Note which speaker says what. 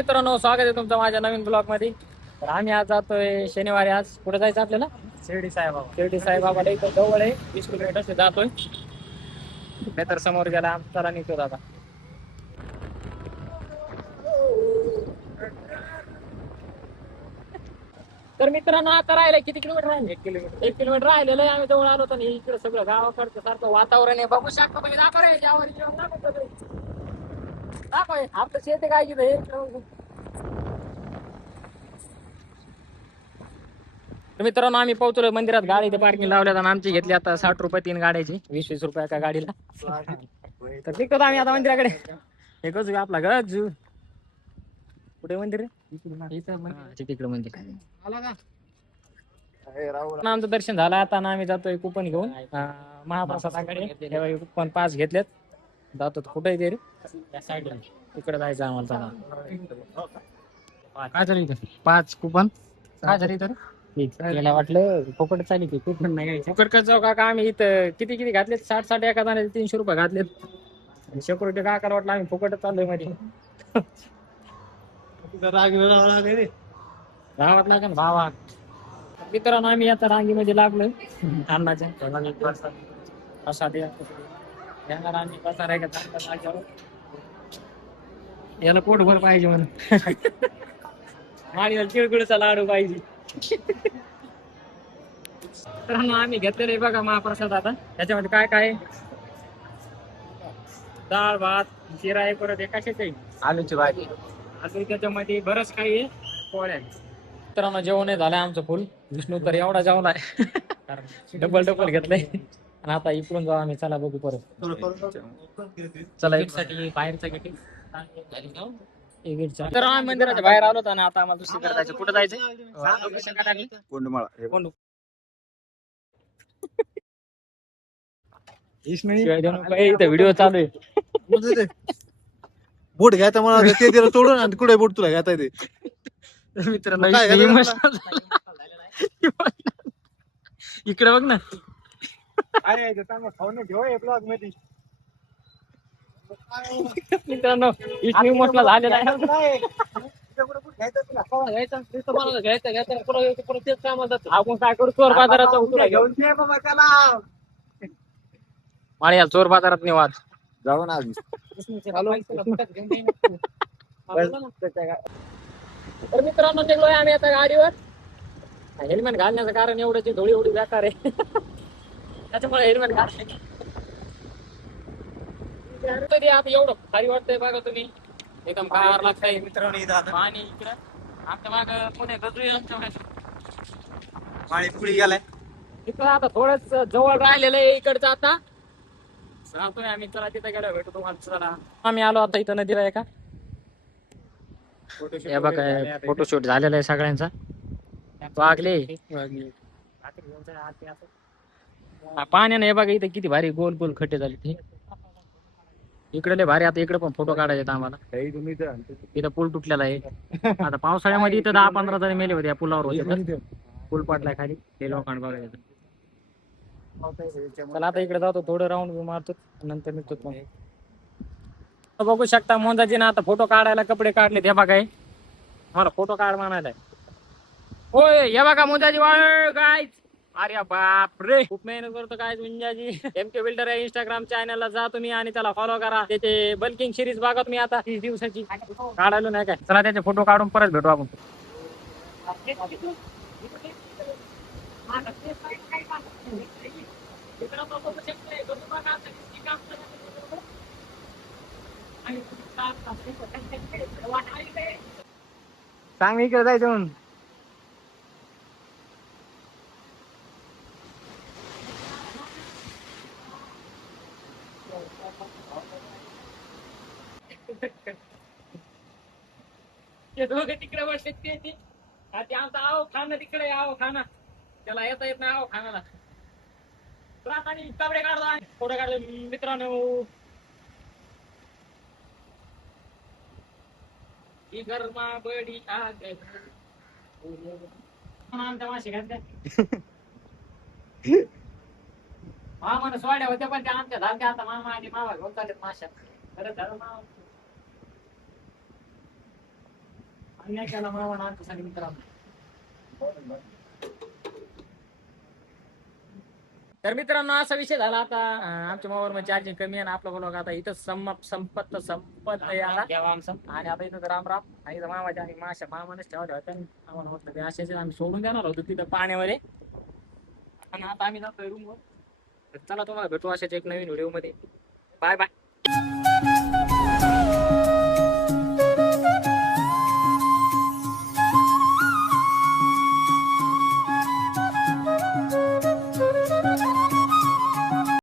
Speaker 1: मित्रांनो स्वागत आहे तुमचं माझ्या नवीन ब्लॉगमध्ये तर आम्ही आज जातोय शनिवारी आज. कुठे जायचं आपल्याला? शिर्डी साईबाबा. शिर्डी साईबाबाला इथं जवळ आहे. वीस किलोमीटर जातोय. नाही तर समोर गेला आमचा निघतो दादा. तर मित्रांनो आता राहिलं किती किलोमीटर राहिले एक किलोमीटर. एक किलोमीटर राहिलेलं आहे. आम्ही जवळ आलो तर इकडे सगळं गावाकडचं सारखं वातावरण आहे. बघू शकतो म्हणजे दाखव रे हे. आपलं शेत काय तर मित्रांनो आम्ही पोहोचलो मंदिरात. गाडी इथे पार्किंग लावल्यात आणि आमची घेतली आता साठ रुपये तीन गाड्याची. वीस वीस रुपये एका गाडीला. तर निघतो आम्ही आता मंदिराकडे. हे गजू आपला गजू? कुठे मंदिर? हा, तिकडे मंदिर आमचं दर्शन झालं. आता ना आम्ही जातोय कुपन घेऊन महाप्रसादाकडे. कुपन पाच घेतलेत. जातो कुठे ते रे? तिकडे जायचं आम्हाला चला. काय झालं इथं? पाच कुपन? काय झालं इथं? त्याला वाटलं फुकट चालली की कुपन नाही फुकट कसं जाऊ काका आम्ही इथं किती किती घातलेत? साठ साठ एका जणाचे तीनशे रुपये घातलेत. सिक्युरिटी काकाला वाटलं आम्ही फुकट चाललोयमध्ये. लागा ना? भावा मित्रांनो आम्ही आता रांगीमध्ये लागलोय. अन्नाच्या प्रसाद या. येणार आम्ही बसार आहे का चांगला जागेवर. याला पोटभर पाहिजे म्हणून. आणि चिळगुळचा लाडू पाहिजे. तर आम्ही घेतलेले बघा महाप्रसाद आता. त्याच्यामध्ये काय काय? आहे? डाळ भात शिरा आहे परत एका काही
Speaker 2: आलूची भाजी.
Speaker 1: अजून त्याच्यामध्ये बरंच काही आहे. पोळ्या. मित्रांनो जेवण झालंय आमचं फुल विष्णू तर एवढा जेवलाय. डबल डबल घेतलंय. आणि आता इकडून जाऊ आम्ही. चला बघू परत. चला एक साठी बाहेरचा गेट तर आम्ही मंदिराच्या बाहेर आलो आणि आता आम्हाला दुसरीकडे जायचं. कुठं जायचं? लोकेशन काय टाकली
Speaker 2: कोंडमाळा.
Speaker 1: कोंडू.
Speaker 2: नाही.
Speaker 1: शिवाय देऊ नको. ए, इथं व्हिडिओ चालू आहे.
Speaker 2: बोट घ्यायचा मला ते दिलं सोडून आणि. कुठे बोट तुला घेता येते?
Speaker 1: मित्रांनो
Speaker 2: काय
Speaker 1: विष्णू
Speaker 2: झालं?
Speaker 1: emotional झाला. इकडे बघ ना मित्रांनो झालेला आहे. आपण काय करू? चोर बाजारात जाऊ तुला घेऊन. माळ्या चोर बाजारात निवाद
Speaker 2: जाऊ ना
Speaker 1: तर मित्रांनो निघलोय आम्ही आता गाडीवर. हेल्मेट घालण्याचं कारण एवढंच आहे, धुळी एवढी बेकार आहे. त्याच्यामुळे हेल्मेट घाल तरी आता एवढं भारी वाटतंय बघा तुम्ही. एकदम गार लागतंय
Speaker 2: मित्रांनो
Speaker 1: पाणी इकडं. आमच्या माग पुणे गजू आहे आमच्या.
Speaker 2: पाणी पुढे गेलाय.
Speaker 1: इकडं आता थोडंच जवळ राहिलेलं आहे इकडचं आता. जातोय आम्ही चला तिथे गेलो भेटू तुम्हाला. चला. आम्ही आलो आता इथं नदीला एका. हे बघा फोटोशूट झालेला आहे सगळ्यांचा. वागले हा, पाण्याने हे बघा इथं किती भारी गोल गोल खड्डे झाले ते. इकडे लय भारी आता इकडे पण फोटो काढायचे आहेत आम्हाला. इथं पूल तुटलेला आहे. आता पावसाळ्यामध्ये इथं दहा पंधरा जण मेले होते या पुलावर होते. तर. पूल पडलाय खाली. ते लोकांना बघायचं. चला आता इकडे जातो थोडं राऊंड मारतो नंतर निघतो मग. तर बघू शकता मोंदाजीनं आता फोटो काढायला कपडे काढले हे बघा हे. मला फोटो काढ म्हणायला होय हे बघा मोंदाजी वाळ काय अरे बाप रे. खूप मेहनत करतो काय मुंजाजी एम के बिल्डर आहे इंस्टाग्राम चॅनलला जा तुम्ही आणि त्याला फॉलो करा. त्याचे बल्किंग सिरीज बघा तुम्ही आता. तीस दिवसाची. काढायलो नाही काय. चला त्याचे फोटो काढून परत भेटू आपण.
Speaker 2: सांग इकडे जायचं म्हणून.
Speaker 1: ते दोघे तिकडे बसले ते ते. हा, आमचा आहो खाना तिकडे आहो खाना त्याला येता येत नाही आहो खानाला तर आता आणि कपडे काढतो आणि फोटो काढले मित्रांनो. ही गरमा बडी आग. आमच्या माशी घातल्या म्हणा सोड्या होत्या पण त्या आमच्या धावत्या आता मामा आणि मामा घेऊन चालत माशा खरं झालं मामा. अन्याय केला मामा आमच्यासाठी मित्रांनो. तर मित्रांनो असा विषय झाला आता. आमच्या मोबाईल मध्ये चार्जिंग कमी आहे आपला ब्लॉग आता इथं संप संपत संपत आता. आणि आता इथं राम राम. आणि इथं मामाच्या आणि माशा मामानेच ठेवल्या होत्या. आम्हाला वाटतं ते असेच आम्ही सोडून देणार होतो तिथं पाण्यावर. आणि आता आम्ही जातोय रूमवर चला तुम्हाला भेटू अशाच एक नवीन व्हिडिओमध्ये बाय बाय.